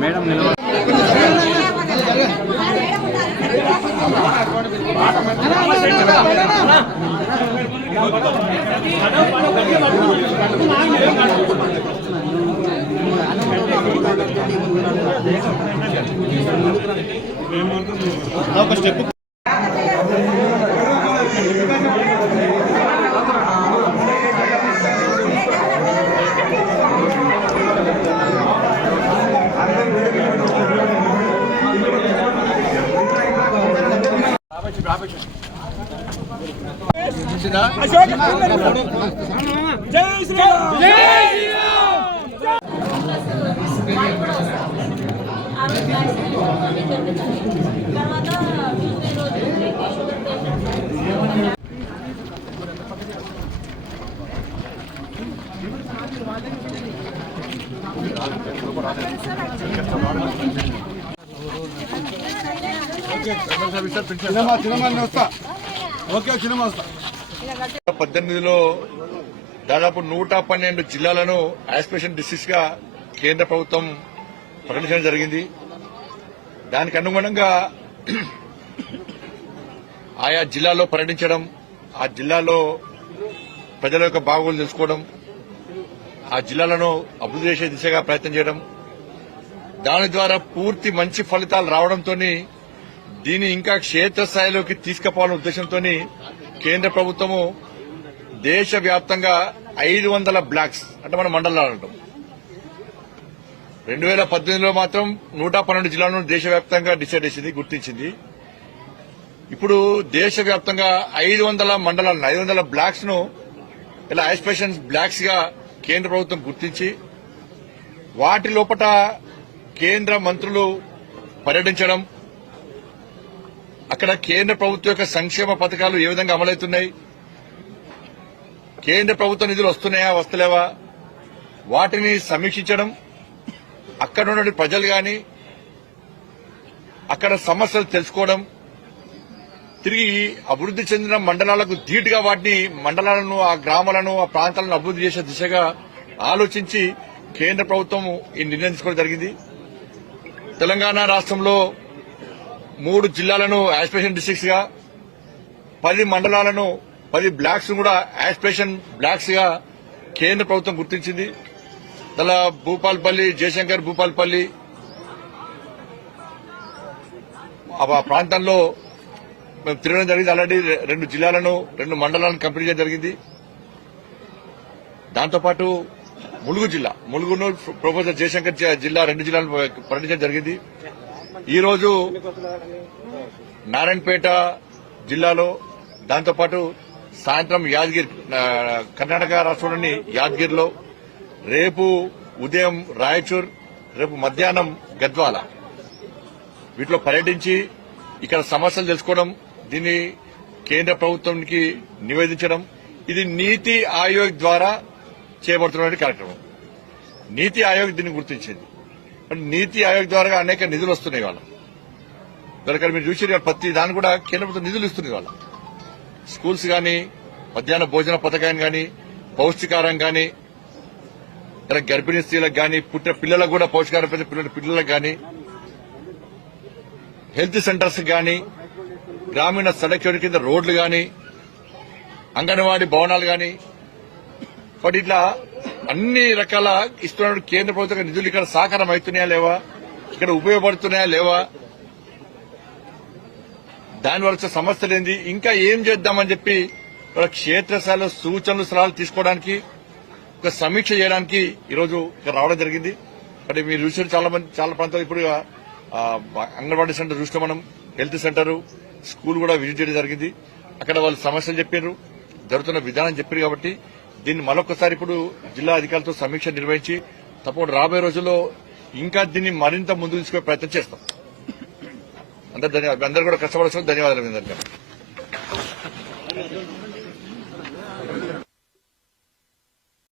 madam నిలవ ఒక step జై శ్రీరామ్ పద్దెనిమిదిలో దాదాపు నూట పన్నెండు జిల్లాలను ఆస్పిరేషన్ డిస్టిక్స్ గా కేంద్ర ప్రభుత్వం ప్రకటించడం జరిగింది దానికి అనుగుణంగా ఆయా జిల్లాలో పర్యటించడం ఆ జిల్లాలో ప్రజల యొక్క బాగోలు తెలుసుకోవడం ఆ జిల్లాలను అభివృద్ధి చేసే దిశగా ప్రయత్నం చేయడం దాని ద్వారా పూర్తి మంచి ఫలితాలు రావడంతో దీన్ని ఇంకా క్షేత్రస్థాయిలోకి తీసుకుపోవాలనే ఉద్దేశంతో కేంద్ర ప్రభుత్వము దేశవ్యాప్తంగా ఐదు వందల బ్లాక్స్ అంటే మన మండలాలు అంటాం రెండు వేల పద్దెనిమిదిలో మాత్రం నూట పన్నెండు జిల్లాలను దేశవ్యాప్తంగా డిసైడ్ చేసింది గుర్తించింది ఇప్పుడు దేశవ్యాప్తంగా ఐదు వందల మండలాలను ఐదు వందల బ్లాక్స్ ను ఇలా ఐస్పెషన్ బ్లాక్స్ గా కేంద్ర ప్రభుత్వం గుర్తించి వాటి లోపల కేంద్ర మంత్రులు పర్యటించడం అక్కడ కేంద్ర ప్రభుత్వం యొక్క సంక్షేమ పథకాలు ఏ విధంగా అమలవుతున్నాయి కేంద్ర ప్రభుత్వ నిధులు వస్తున్నాయా వస్తలేవా వాటిని సమీక్షించడం అక్కడ ఉన్న ప్రజలు గాని అక్కడ సమస్యలు తెలుసుకోవడం తిరిగి అభివృద్ది చెందిన మండలాలకు ధీటుగా వాటిని మండలాలను ఆ గ్రామాలను ఆ ప్రాంతాలను అభివృద్ది చేసే దిశగా ఆలోచించి కేంద్ర ప్రభుత్వం ఈ నిర్ణయం తీసుకోవడం జరిగింది తెలంగాణ రాష్ట్రంలో మూడు జిల్లాలను యాస్పిరేషన్ డిస్టిక్స్ గా పది మండలాలను పది బ్లాక్స్ కూడా యాస్పిరేషన్ బ్లాక్స్ గా కేంద్ర ప్రభుత్వం గుర్తించింది అలా భూపాల్పల్లి జయశంకర్ భూపాల్పల్లి ఆ ప్రాంతంలో మేము తిరగడం జరిగింది ఆల్రెడీ రెండు జిల్లాలను రెండు మండలాలను కంప్లీట్ చేయడం జరిగింది దాంతోపాటు ములుగు జిల్లా ములుగును ప్రొఫెసర్ జయశంకర్ జిల్లా రెండు జిల్లాలను పర్యటించడం జరిగింది ఈరోజు నారాయణపేట జిల్లాలో దాంతోపాటు సాయంత్రం యాదగిరి కర్ణాటక రాష్ట్రంలోని యాదగిరిలో రేపు ఉదయం రాయచూర్ రేపు మధ్యాహ్నం గద్వాల వీటిలో పర్యటించి ఇక్కడ సమస్యలు తెలుసుకోవడం దీన్ని కేంద్ర ప్రభుత్వానికి నివేదించడం ఇది నీతి ఆయోగ్ ద్వారా చేపడుతున్న కార్యక్రమం నీతి ఆయోగ్ దీన్ని గుర్తించింది నీతి ఆయోగ్ ద్వారా అనేక నిధులు వస్తున్నాయి వాళ్ళ ఇక్కడ మీరు చూసారు ప్రతి దాన్ని కూడా కేంద్ర ప్రభుత్వం నిధులు ఇస్తుంది వాళ్ళ స్కూల్స్ కానీ మధ్యాహ్న భోజన పథకాన్ని కానీ పౌష్టికారం కానీ ఇలా గర్భిణీ స్త్రీలకు కానీ పుట్టిన పిల్లలకు కూడా పౌష్టికారం పెద్ద పిల్లల పిల్లలకు కానీ హెల్త్ సెంటర్స్ కానీ గ్రామీణ సడక్యూరి కింద రోడ్లు కానీ అంగన్వాడీ భవనాలు కానీ ఇప్పుడు ఇట్లా అన్ని రకాల ఇస్తున్న కేంద్ర ప్రభుత్వం నిధులు ఇక్కడ సహకారం అవుతున్నాయా లేవా ఇక్కడ ఉపయోగపడుతున్నాయా లేవా దానివల్ల సమస్యలు ఏంది ఇంకా ఏం చేద్దామని చెప్పి క్షేత్రస్థాయిలో సూచనలు సలహాలు తీసుకోవడానికి ఒక సమీక్ష చేయడానికి ఈరోజు ఇక్కడ రావడం జరిగింది అంటే మీరు చూసిన చాలా మంది చాలా ప్రాంతాలు ఇప్పుడు అంగన్వాడీ సెంటర్ చూసిన మనం హెల్త్ సెంటర్ స్కూల్ కూడా విజిట్ చేయడం జరిగింది అక్కడ వాళ్ళు సమస్యలు చెప్పారు జరుగుతున్న విధానం చెప్పారు కాబట్టి దీన్ని మరొకసారి ఇప్పుడు జిల్లా అధికారులతో సమీక్ష నిర్వహించి తప్పకుండా రాబోయే రోజుల్లో ఇంకా దీన్ని మరింత ముందు తీసుకునే ప్రయత్నం చేస్తాం అందరూ ధన్యవాదాలు అందరూ కూడా కష్టపడాల్సిన ధన్యవాదాలు